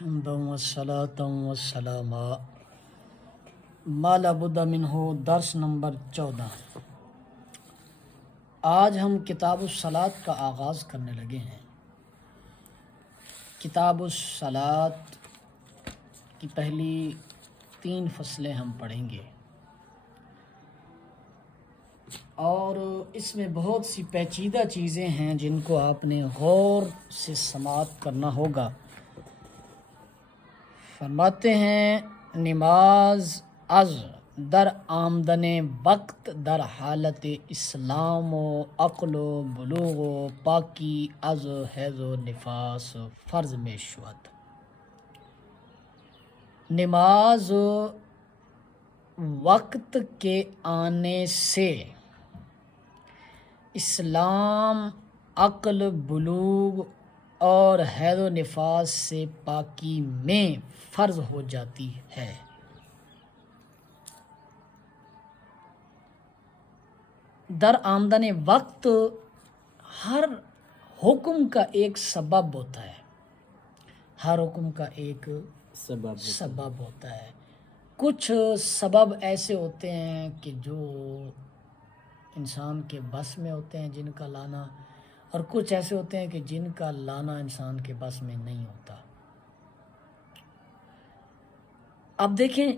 حمدا والصلاة والسلام ما لا بد منہ درس نمبر 14۔ آج ہم کتاب الصلاۃ کا آغاز کرنے لگے ہیں۔ کتاب الصلاۃ کی پہلی 3 فصلیں ہم پڑھیں گے اور اس میں بہت سی پیچیدہ چیزیں ہیں جن کو آپ نے غور سے سماعت کرنا ہوگا۔ فرماتے ہیں نماز از در آمدن وقت در حالت اسلام و عقل و بلوغ و پاکی از حیض و نفاس فرض میں شود۔ نماز وقت کے آنے سے اسلام، عقل، بلوغ اور حیض و نفاس سے پاکی میں فرض ہو جاتی ہے۔ در آمدن وقت ہر حکم کا ایک سبب ہوتا ہے، ہر حکم کا ایک سبب ہوتا ہے۔ کچھ سبب ایسے ہوتے ہیں کہ جو انسان کے بس میں ہوتے ہیں جن کا لانا، اور کچھ ایسے ہوتے ہیں کہ جن کا لانا انسان کے بس میں نہیں ہوتا۔ اب دیکھیں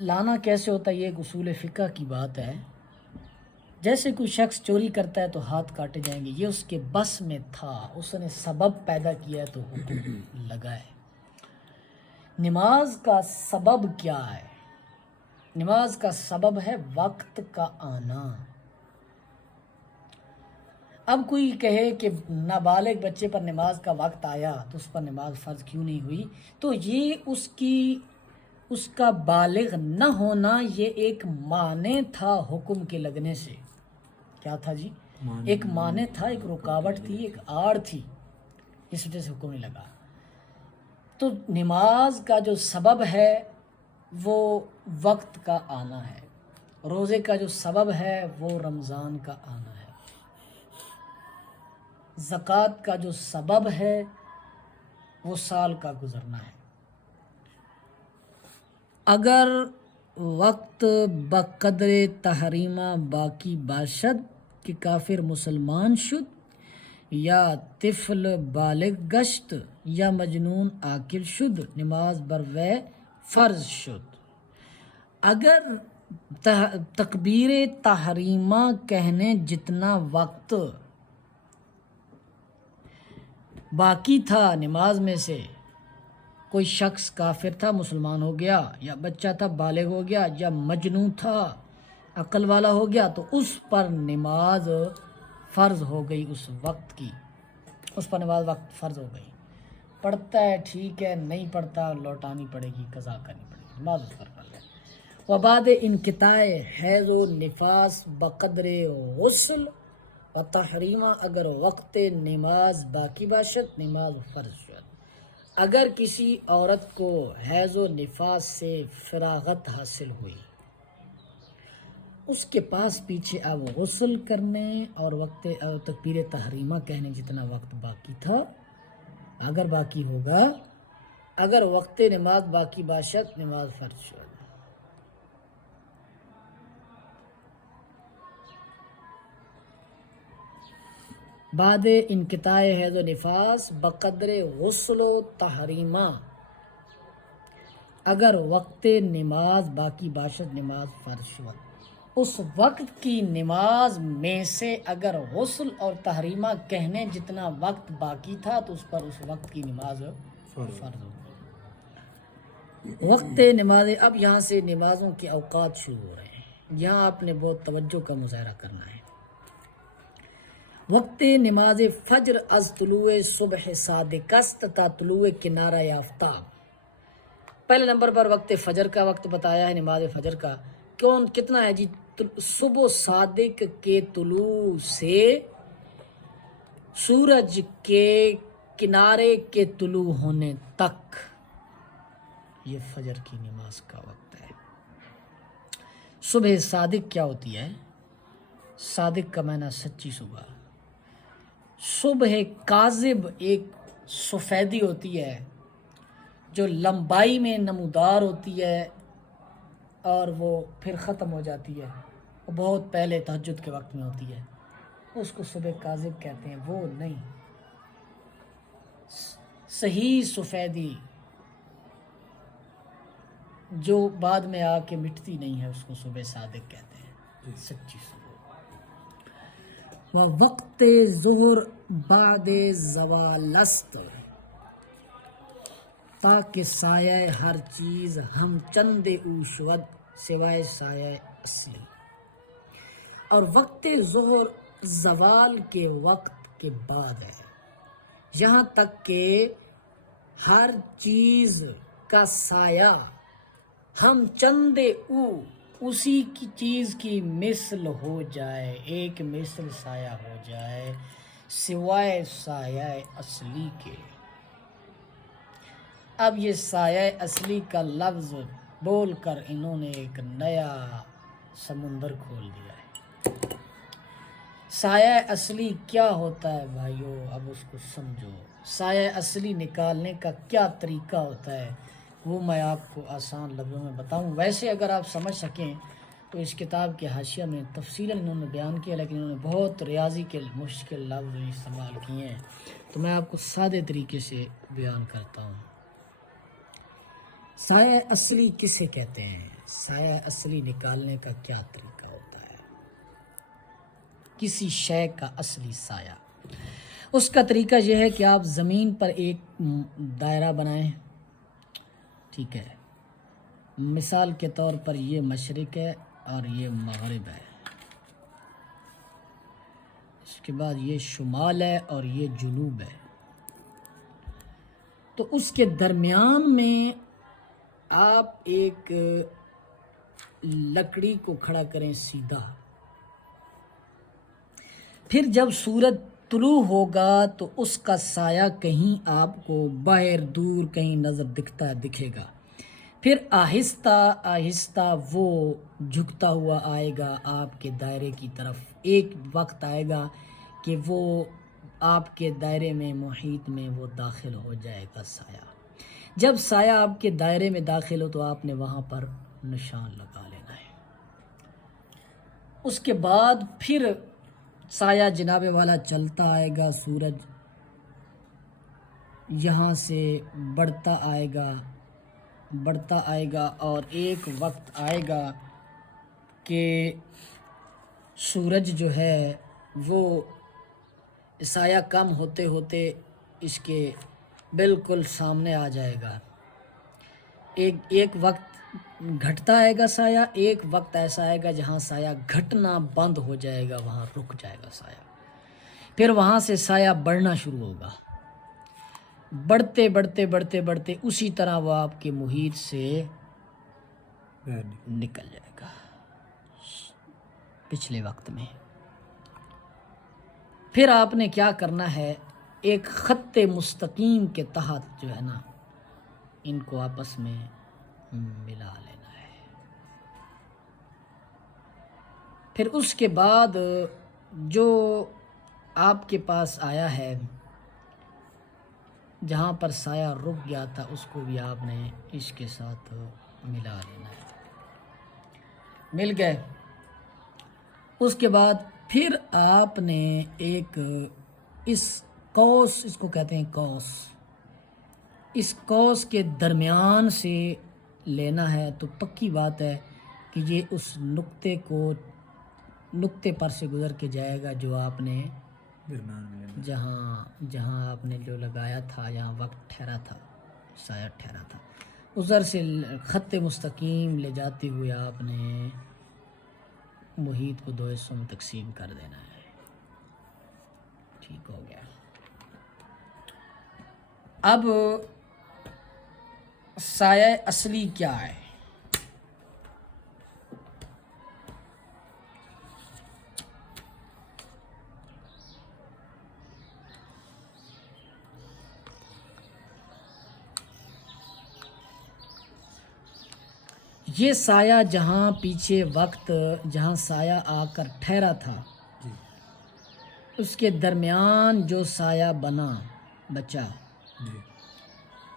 لانا کیسے ہوتا ہے، یہ ایک اصول فقہ کی بات ہے۔ جیسے کوئی شخص چوری کرتا ہے تو ہاتھ کاٹے جائیں گے، یہ اس کے بس میں تھا، اس نے سبب پیدا کیا ہے تو حکم لگا ہے۔ نماز کا سبب کیا ہے؟ نماز کا سبب ہے وقت کا آنا۔ اب کوئی کہے کہ نابالغ بچے پر نماز کا وقت آیا تو اس پر نماز فرض کیوں نہیں ہوئی؟ تو یہ اس کا بالغ نہ ہونا یہ ایک مانع تھا حکم کے لگنے سے۔ کیا تھا جی؟ ایک مانع تھا، ایک رکاوٹ تھی، ایک آڑ تھی، اس وجہ سے حکم نہیں لگا۔ تو نماز کا جو سبب ہے وہ وقت کا آنا ہے، روزے کا جو سبب ہے وہ رمضان کا آنا ہے، زکوٰۃ کا جو سبب ہے وہ سال کا گزرنا ہے۔ اگر وقت بقدر تحریمہ باقی باشد کہ کافر مسلمان شد یا طفل بالغ گشت یا مجنون عاقل شد نماز بر وے فرض شد۔ اگر تکبیر تحریمہ کہنے جتنا وقت باقی تھا نماز میں سے، کوئی شخص کافر تھا مسلمان ہو گیا، یا بچہ تھا بالغ ہو گیا، یا مجنون تھا عقل والا ہو گیا، تو اس پر نماز فرض ہو گئی، اس وقت کی اس پر نماز وقت فرض ہو گئی۔ پڑھتا ہے ٹھیک ہے، نہیں پڑھتا لوٹانی پڑے گی، قضا کرنی پڑے گی، نماز اس پر فرض ہے۔ وبعد انقطاع حیض و نفاس بقدر غسل و تحریمہ اگر وقت نماز باقی باشد نماز فرض شد۔ اگر کسی عورت کو حیض و نفاس سے فراغت حاصل ہوئی، اس کے پاس پیچھے اب غسل کرنے اور وقت تکبیر تحریمہ کہنے جتنا وقت باقی تھا، اگر باقی ہوگا، اگر وقت نماز باقی باشد نماز فرض شد۔ بعد انقطاع حیض و نفاس بقدر غسل و تحریمہ اگر وقت نماز باقی باشد نماز فرض شد۔ اس وقت کی نماز میں سے اگر غسل اور تحریمہ کہنے جتنا وقت باقی تھا تو اس پر اس وقت کی نماز فرض ہو گئی۔ وقت نماز، اب یہاں سے نمازوں کے اوقات شروع ہو رہے ہیں، یہاں آپ نے بہت توجہ کا مظاہرہ کرنا ہے۔ وقت نماز فجر از طلوع صبح صادق است تا طلوع کنارہ آفتاب۔ پہلے نمبر پر وقت فجر کا وقت بتایا ہے، نماز فجر کا کتنا ہے جی؟ صبح صادق کے طلوع سے سورج کے کنارے کے طلوع ہونے تک، یہ فجر کی نماز کا وقت ہے۔ صبح صادق کیا ہوتی ہے؟ صادق کا معنی سچی صبح۔ صبح کاذب ایک سفیدی ہوتی ہے جو لمبائی میں نمودار ہوتی ہے اور وہ پھر ختم ہو جاتی ہے، وہ بہت پہلے تہجد کے وقت میں ہوتی ہے، اس کو صبح کاذب کہتے ہیں. وہ نہیں، صحیح سفیدی جو بعد میں آ کے مٹتی نہیں ہے اس کو صبح صادق کہتے ہیں، سچی صبح. وقت ظہر بعد زوال است، تاکہ سایہ ہر چیز ہم چند او شود سوائے سایہ اصلی. اور وقت ظہر زوال کے وقت کے بعد ہے، یہاں تک کہ ہر چیز کا سایہ ہم چند او اسی کی چیز کی مثل ہو جائے، ایک مثل سایہ ہو جائے سوائے سایہ اصلی کے. اب یہ سایہ اصلی کا لفظ بول کر انہوں نے ایک نیا سمندر کھول دیا ہے. سایہ اصلی کیا ہوتا ہے بھائیو؟ اب اس کو سمجھو. سایہ اصلی نکالنے کا کیا طریقہ ہوتا ہے وہ میں آپ کو آسان لفظوں میں بتاؤں. ویسے اگر آپ سمجھ سکیں تو اس کتاب کے حاشیہ میں تفصیلاً انہوں نے بیان کیا، لیکن انہوں نے بہت ریاضی کے مشکل لفظ استعمال کیے ہیں، تو میں آپ کو سادے طریقے سے بیان کرتا ہوں. سایہ اصلی کسے کہتے ہیں؟ سایہ اصلی نکالنے کا کیا طریقہ ہوتا ہے؟ کسی شے کا اصلی سایہ، اس کا طریقہ یہ ہے کہ آپ زمین پر ایک دائرہ بنائیں، ٹھیک ہے. مثال کے طور پر یہ مشرق ہے اور یہ مغرب ہے، اس کے بعد یہ شمال ہے اور یہ جنوب ہے. تو اس کے درمیان میں آپ ایک لکڑی کو کھڑا کریں سیدھا. پھر جب سورج طلوع ہوگا تو اس کا سایہ کہیں آپ کو باہر دور کہیں نظر دکھے گا. پھر آہستہ آہستہ وہ جھکتا ہوا آئے گا آپ کے دائرے کی طرف. ایک وقت آئے گا کہ وہ آپ کے دائرے میں محیط میں وہ داخل ہو جائے گا سایہ. جب سایہ آپ کے دائرے میں داخل ہو تو آپ نے وہاں پر نشان لگا لینا ہے. اس کے بعد پھر سایہ جناب والا چلتا آئے گا. سورج یہاں سے بڑھتا آئے گا اور ایک وقت آئے گا کہ سورج جو ہے وہ سایہ کم ہوتے ہوتے اس کے بالکل سامنے آ جائے گا. ایک وقت گھٹتا آئے گا سایہ، ایک وقت ایسا آئے گا جہاں سایہ گھٹنا بند ہو جائے گا، وہاں رک جائے گا سایہ. پھر وہاں سے سایہ بڑھنا شروع ہوگا، بڑھتے بڑھتے بڑھتے بڑھتے اسی طرح وہ آپ کے محیط سے نکل جائے گا پچھلے وقت میں. پھر آپ نے کیا کرنا ہے، ایک خط مستقیم کے تحت جو ہے نا ان کو آپس میں ملا لینا ہے. پھر اس کے بعد جو آپ کے پاس آیا ہے جہاں پر سایہ رک گیا تھا اس کو بھی آپ نے اس کے ساتھ ملا لینا ہے. مل گئے. اس کے بعد پھر آپ نے ایک اس کو کہتے ہیں قوس، اس قوس کے درمیان سے لینا ہے. تو پکی بات ہے کہ یہ اس نقطے پر سے گزر کے جائے گا جو آپ نے جہاں آپ نے جو لگایا تھا، جہاں وقت ٹھہرا تھا، سایہ ٹھہرا تھا، ادھر سے خط مستقیم لے جاتے ہوئے آپ نے محیط کو 2 حصوں میں تقسیم کر دینا ہے. ٹھیک ہو گیا. اب سایہ اصلی کیا ہے؟ یہ سایہ جہاں پیچھے وقت جہاں سایہ آ کر ٹھہرا تھا اس کے درمیان جو سایہ بچا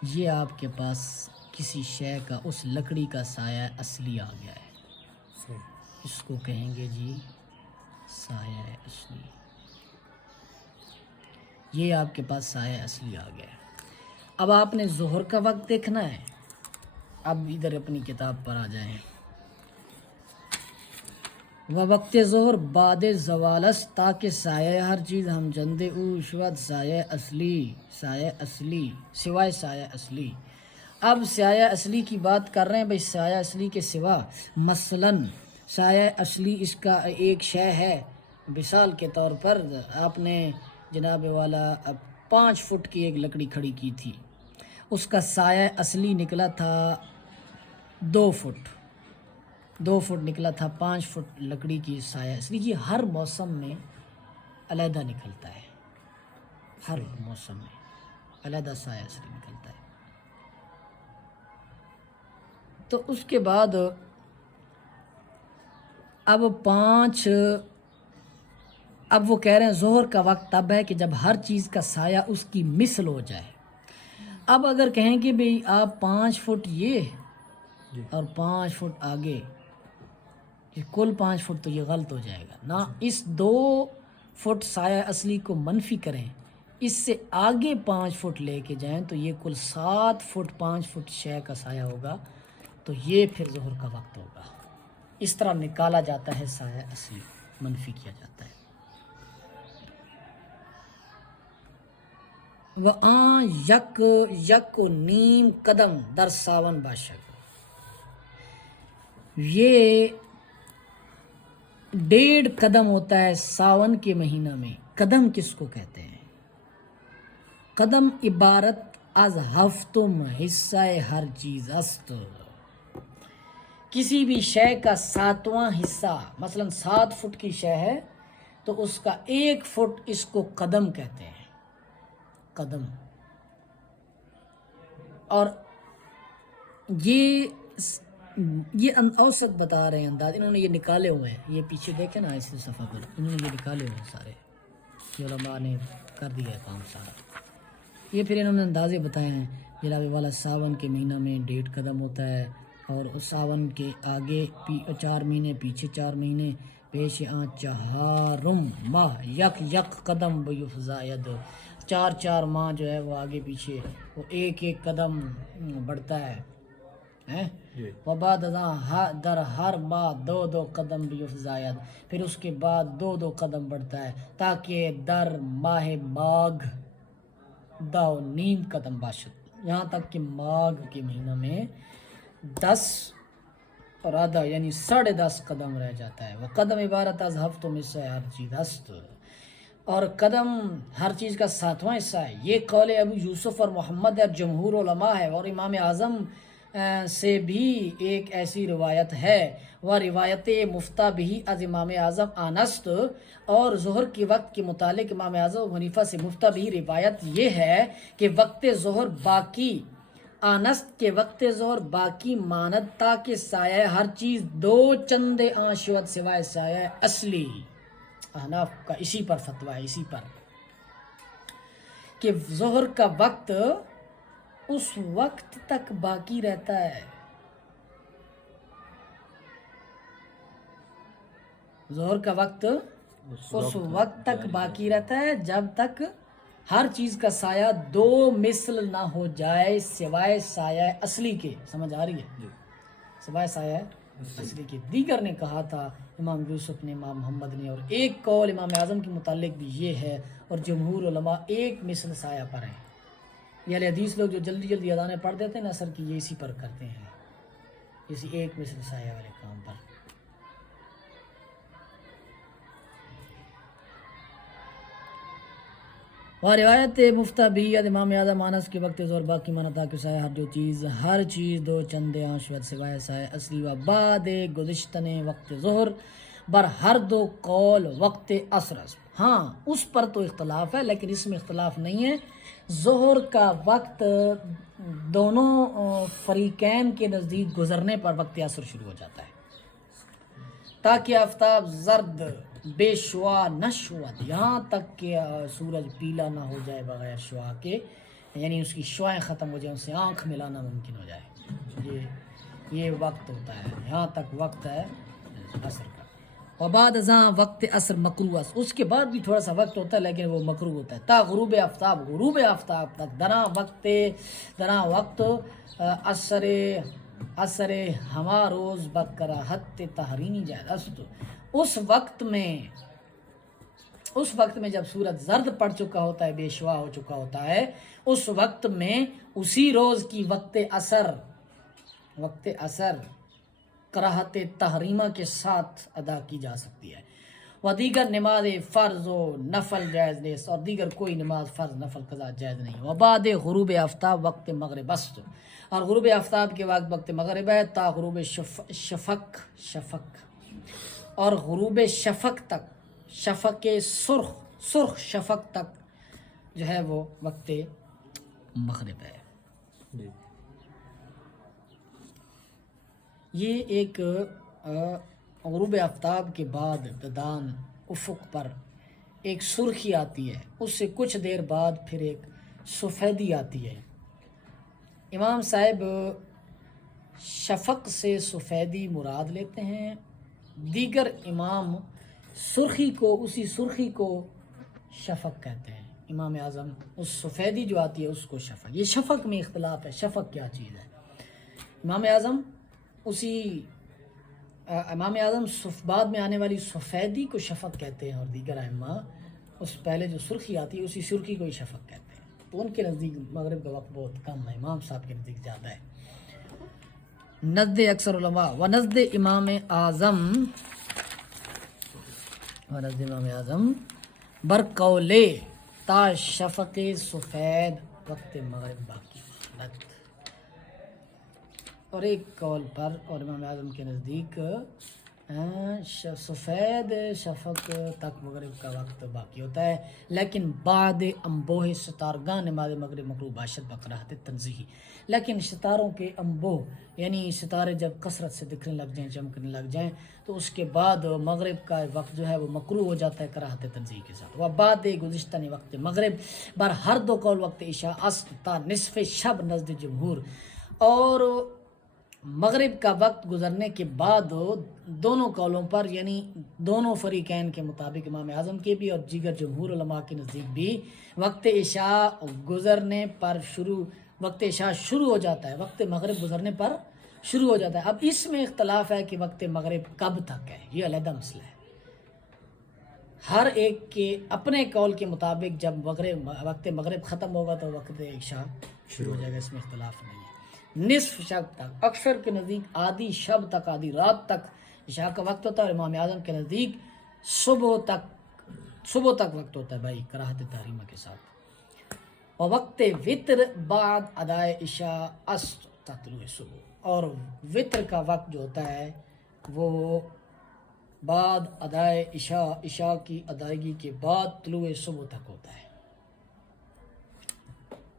یہ آپ کے پاس کسی شے کا اس لکڑی کا سایہ اصلی آ گیا ہے، اس کو کہیں گے جی سایہ اصلی. یہ آپ کے پاس سایہ اصلی آ گیا ہے. اب آپ نے ظہر کا وقت دیکھنا ہے. اب ادھر اپنی کتاب پر آ جائیں. وقت ظہر بعد زوالس تاکہ سایہ ہر چیز ہم چندے او شود سایہ اصلی سوائے سایہ اصلی. اب سایہ اصلی کی بات کر رہے ہیں بھائی. سایہ اصلی کے سوا مثلاً سایہ اصلی اس کا ایک شے ہے. مثال کے طور پر آپ نے جناب والا 5 فٹ کی ایک لکڑی کھڑی کی تھی، اس کا سایہ اصلی نکلا تھا 2 فٹ. 2 فٹ نکلا تھا. 5 فٹ لکڑی کی سایہ اصلی یہ ہر موسم میں علیحدہ نکلتا ہے. ہر موسم میں علیحدہ سایہ اصلی نکلتا ہے. تو اس کے بعد اب وہ کہہ رہے ہیں ظہر کا وقت تب ہے کہ جب ہر چیز کا سایہ اس کی مثل ہو جائے. اب اگر کہیں کہ بھئی آپ 5 فٹ یہ اور 5 فٹ آگے، یہ کل 5 فٹ، تو یہ غلط ہو جائے گا نا. اس 2 فٹ سایہ اصلی کو منفی کریں، اس سے آگے 5 فٹ لے کے جائیں تو یہ کل 7 فٹ 5 فٹ شے کا سایہ ہوگا. تو یہ پھر ظہر کا وقت ہوگا. اس طرح نکالا جاتا ہے سایہ اصلی، منفی کیا جاتا ہے. وَآں یک و نیم قدم در ساون باشد. یہ 1.5 قدم ہوتا ہے ساون کے مہینہ میں. قدم کس کو کہتے ہیں؟ قدم عبارت از ہفتم حصہ ہر چیز است. کسی بھی شے کا 7واں حصہ، مثلا 7 فٹ کی شے ہے تو اس کا 1 فٹ اس کو قدم کہتے ہیں. قدم. اور یہ اوسط بتا رہے ہیں انداز. انہوں نے یہ نکالے ہوئے ہیں، یہ پیچھے دیکھیں نا اس صفحہ پر، انہوں نے یہ نکالے ہوئے ہیں سارے. یہ علماء نے کر دیا ہے کام سارا. یہ پھر انہوں نے اندازے بتائے ہیں. جناب والا ساون کے مہینہ میں 1.5 قدم ہوتا ہے، اور اس ساون کے آگے 4 مہینے، پیچھے 4 مہینے، پیش چہارم ماہ یک قدم بیفزاید. 4 ماہ جو ہے وہ آگے پیچھے وہ 1 قدم بڑھتا ہے. وبعد در ہر ماہ 2 قدم بیفزاید. پھر اس کے بعد 2 قدم بڑھتا ہے تاکہ در ماہ ماگھ 2.5 قدم باشد. یہاں تک کہ ماگھ کے مہینہ میں 10 اور آدھا یعنی 10.5 قدم رہ جاتا ہے. وہ قدم عبارت از ہفتم حصہ ہر چیز است. اور قدم ہر چیز کا 7واں حصہ ہے. یہ قول ابو یوسف اور محمد اور جمہور علماء ہے. اور امام اعظم سے بھی ایک ایسی روایت ہے. وہ روایت مفتہ بھی از امام اعظم آنست. اور ظہر کے وقت کے متعلق امام اعظم حنیفہ سے مفتہ بھی روایت یہ ہے کہ وقت ظہر باقی آنست کے وقت ظہر باقی ماند تاکہ سایہ ہر چیز 2 چندے آنشوت سوائے سایہ اصلی. احناف کا اسی پر فتویٰ ہے، اسی پر کہ ظہر کا وقت اس وقت تک باقی رہتا ہے. ظہر کا وقت اس وقت تک باقی رہتا ہے جب تک ہر چیز کا سایہ 2 مثل نہ ہو جائے سوائے سایہ اصلی کے. سمجھ آ رہی ہے؟ سوائے سایہ اصلی کے. دیگر نے کہا تھا، امام یوسف نے، امام محمد نے، اور ایک قول امام اعظم کے متعلق بھی یہ ہے. اور جمہور علماء 1 مثل سایہ پر ہیں. یہ اہل حدیث لوگ جو جلدی جلدی اذانیں پڑھ دیتے ہیں نا اثر کی، یہ اسی پر کرتے ہیں، اسی 1 مثل سایہ والے کام پر. اور روایت مفتہ بھی امام اعظم آنس کے وقت ظہر باقی مانا تھا کہ سایہ ہر چیز 2 چندے آنشوت سوائے سایہ اصلی. و بعد گزشتن وقت ظہر بر ہر 2 قول وقت عصر. ہاں اس پر تو اختلاف ہے لیکن اس میں اختلاف نہیں ہے. ظہر کا وقت دونوں فریقین کے نزدیک گزرنے پر وقت عصر شروع ہو جاتا ہے تاکہ آفتاب زرد بے شعاع نہ شود، یہاں تک کہ سورج پیلا نہ ہو جائے بغیر شعاع کے. یعنی اس کی شعائیں ختم ہو جائیں، اس سے آنکھ ملانا ممکن ہو جائے، یہ وقت ہوتا ہے، یہاں تک وقت ہے عصر کا۔ وبعد ازاں وقت عصر مکروہ، اس کے بعد بھی تھوڑا سا وقت ہوتا ہے لیکن وہ مکروہ ہوتا ہے، تا غروب آفتاب، غروب آفتاب تک، درا وقت عصر ہما روز بکراہت تحریمی جائز است، اس وقت میں جب سورج زرد پڑ چکا ہوتا ہے، بے شعاع ہو چکا ہوتا ہے، اس وقت میں اسی روز کی وقت عصر کراہت تحریمہ کے ساتھ ادا کی جا سکتی ہے، و دیگر نماز فرض و نفل جائز نیست، اور دیگر کوئی نماز فرض نفل قضا جائز نہیں۔ و بعد غروب آفتاب وقت مغرب است، اور غروب آفتاب کے وقت مغرب ہے، تا غروب شفق اور غروب شفق تک، شفق سرخ شفق تک جو ہے وہ وقت مغرب ہے۔ یہ ایک غروب آفتاب کے بعد بدان افق پر ایک سرخی آتی ہے، اس سے کچھ دیر بعد پھر ایک سفیدی آتی ہے۔ امام صاحب شفق سے سفیدی مراد لیتے ہیں، دیگر امام اسی سرخی کو شفق کہتے ہیں۔ امام اعظم اس سفیدی جو آتی ہے اس کو شفق، یہ شفق میں اختلاف ہے، شفق کیا چیز ہے۔ امام اعظم بعد میں آنے والی سفیدی کو شفق کہتے ہیں، اور دیگر ائمہ اس پہلے جو سرخی آتی ہے اسی سرخی کو ہی شفق کہتے ہیں، تو ان کے نزدیک مغرب کا وقت بہت کم ہے، امام صاحب کے نزدیک زیادہ ہے۔ نزد اکثر علماء و نزد امام اعظم برقول تا شفق سفید وقت مغرب باقی رد، اور ایک قول پر اور امام اعظم کے نزدیک سفید شفق تک مغرب کا وقت باقی ہوتا ہے، لیکن بعد انبوہ ستارگاں نماز مغرب مکروہ باشد بکراہت تنزیہی، لیکن ستاروں کے انبوہ یعنی ستارے جب کثرت سے دکھنے لگ جائیں، چمکنے لگ جائیں، تو اس کے بعد مغرب کا وقت جو ہے وہ مکروہ ہو جاتا ہے کراہت تنزیہی کے ساتھ۔ وہ بعد گزشتہ وقت مغرب بر ہر دو قول وقت عشاء است تا نصف شب نزد جمہور، اور مغرب کا وقت گزرنے کے بعد دونوں قولوں پر یعنی دونوں فریقین کے مطابق، امام اعظم کے بھی اور دیگر جمہور علماء کے نزدیک بھی، وقت عشاء گزرنے پر وقت عشاء شروع ہو جاتا ہے، وقت مغرب گزرنے پر شروع ہو جاتا ہے۔ اب اس میں اختلاف ہے کہ وقت مغرب کب تک ہے، یہ علیحدہ مسئلہ ہے، ہر ایک کے اپنے قول کے مطابق جب وقت مغرب ختم ہوگا تو وقت عشاء شروع ہو جائے گا، اس میں اختلاف نہیں ہے۔ نصف شب تک، اکثر کے نزدیک آدھی شب تک، آدھی رات تک عشاء کا وقت ہوتا ہے، اور امام اعظم کے نزدیک صبح تک وقت ہوتا ہے بھائی کراہت تحریمہ کے ساتھ۔ اور وقت وطر بعد ادائے عشاء است تا طلوع صبح، اور وطر کا وقت جو ہوتا ہے وہ بعد ادائے عشاء کی ادائیگی کے بعد طلوع صبح تک ہوتا ہے،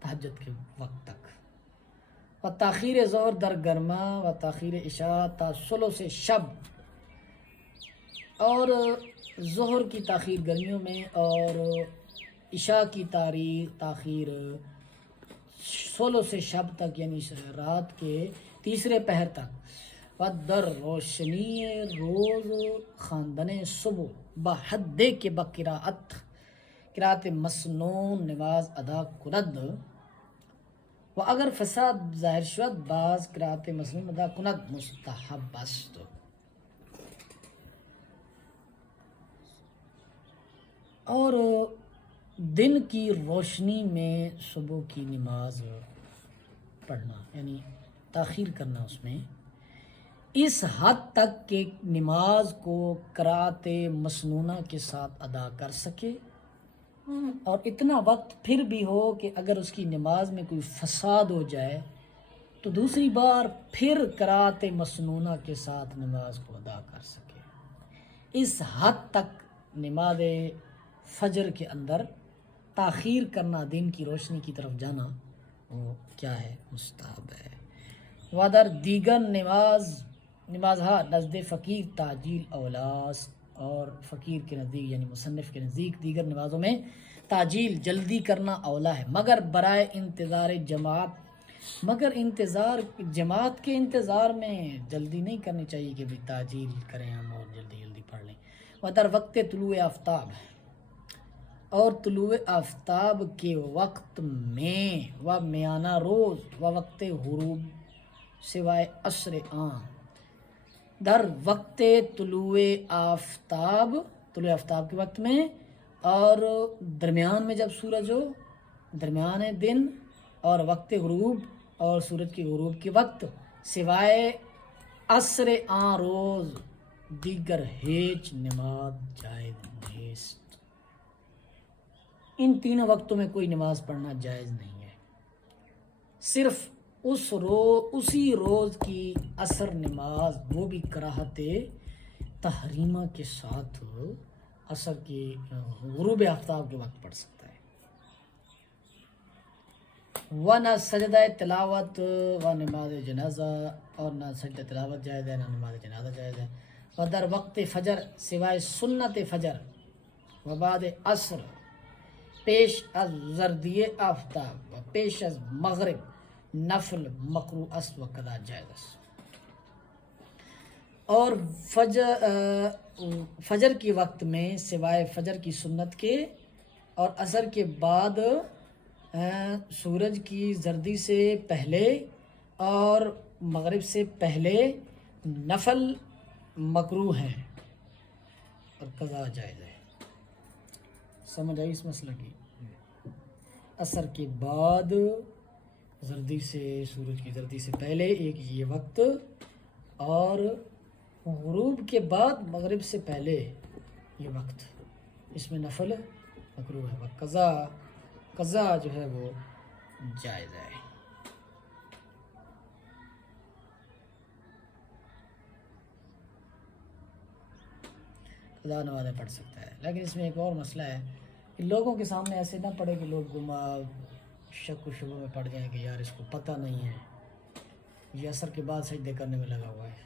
تہجد کے وقت تک۔ و تاخیر ظہر در گرما و تاخیر عشاء تا ثلث شب، اور ظہر کی تاخیر گرمیوں میں اور عشاء کی تاخیر ثلث شب تک یعنی رات کے تیسرے پہر تک۔ و در روشنی روز خواندن صبح بحد کے قرات مسنون نماز ادا کند، و اگر فساد ظاہر شد بعض قرات مسنون ادا کند مستحب است۔ اور دن کی روشنی میں صبح کی نماز پڑھنا یعنی تاخیر کرنا اس میں، اس حد تک کہ نماز کو قرات مسنونہ کے ساتھ ادا کر سکے، اور اتنا وقت پھر بھی ہو کہ اگر اس کی نماز میں کوئی فساد ہو جائے تو دوسری بار پھر قرات مسنونہ کے ساتھ نماز کو ادا کر سکے، اس حد تک نماز فجر کے اندر تاخیر کرنا، دن کی روشنی کی طرف جانا، وہ کیا ہے؟ مستحب ہے۔ وادر دیگر نماز نزد فقیر تعجیل اولاس، اور فقیر کے نزدیک یعنی مصنف کے نزدیک دیگر نمازوں میں تاجیل جلدی کرنا اولا ہے، مگر برائے انتظار جماعت، مگر جماعت کے انتظار میں جلدی نہیں کرنی چاہیے کہ بھی تاجیل کریں ہم اور جلدی جلدی پڑھ لیں۔ ودر وقت طلوع آفتاب، اور طلوع آفتاب کے وقت میں، و میانہ روز، و وقت غروب سوائے عصر آن، در وقت طلوع آفتاب کے وقت میں، اور درمیان میں جب سورج ہو، درمیان دن، اور وقت غروب اور سورج کے غروب کے وقت، سوائے عصر آن روز دیگر ہیچ نماز جائز نیست۔ ان تینوں وقتوں میں کوئی نماز پڑھنا جائز نہیں ہے، صرف اسی روز کی عصر نماز، وہ بھی کراہت تحریمہ کے ساتھ عصر کی غروب آفتاب کے وقت پڑھ سکتا ہے۔ و نہ سجدہ تلاوت و نماز جنازہ، اور نہ سجدہ تلاوت جائز ہے، نہ نماز جنازہ جائز ہے۔ و در وقت فجر سوائے سنت فجر، و بعد عصر، پیش از زردی آفتاب و پیش از مغرب، نفل مکروہ است و قضا جائز است۔ اور فجر کے وقت میں سوائے فجر کی سنت کے اور عصر کے بعد سورج کی زردی سے پہلے اور مغرب سے پہلے نفل مکروہ ہے اور قضا جائز ہے۔ سمجھ آئی اس مسئلہ کی؟ عصر کے بعد زردی سے، سورج کی زردی سے پہلے ایک یہ وقت، اور غروب کے بعد مغرب سے پہلے یہ وقت، اس میں نفل مکروہ ہے، قضا جو ہے وہ جائز ہے۔ قضا نمازیں پڑھ سکتا ہے، لیکن اس میں ایک اور مسئلہ ہے کہ لوگوں کے سامنے ایسے نہ پڑھے کہ لوگ شک و شبہ میں پڑ جائیں کہ یار اس کو پتہ نہیں ہے، یہ عصر کے بعد سجدے کرنے میں لگا ہوا ہے۔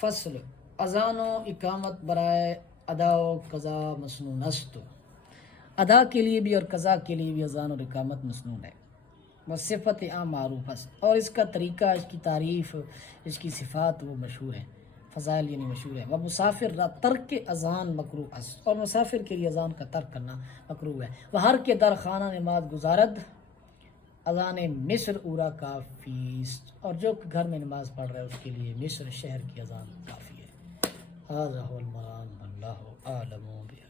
فصل، اذان و اقامت برائے ادا و قضا مسنون است، ادا کے لیے بھی اور قضا کے لیے بھی اذان اور اقامت مسنون ہے۔ بس صفت عام معروف است، اور اس کا طریقہ، اس کی تعریف، اس کی صفات وہ مشہور ہیں، فضائل یعنی مشہور ہے۔ وہ مسافر را ترک اذان مکروہ است، اور مسافر کے لیے اذان کا ترک کرنا مکروہ ہے۔ وہ ہر کے در خانہ نماز گزارد اذان مصر اورا کافی است، اور جو گھر میں نماز پڑھ رہا ہے اس کے لیے مصر شہر کی اذان کافی ہے۔ ھذا هو المرام، واللہ اعلم بہ۔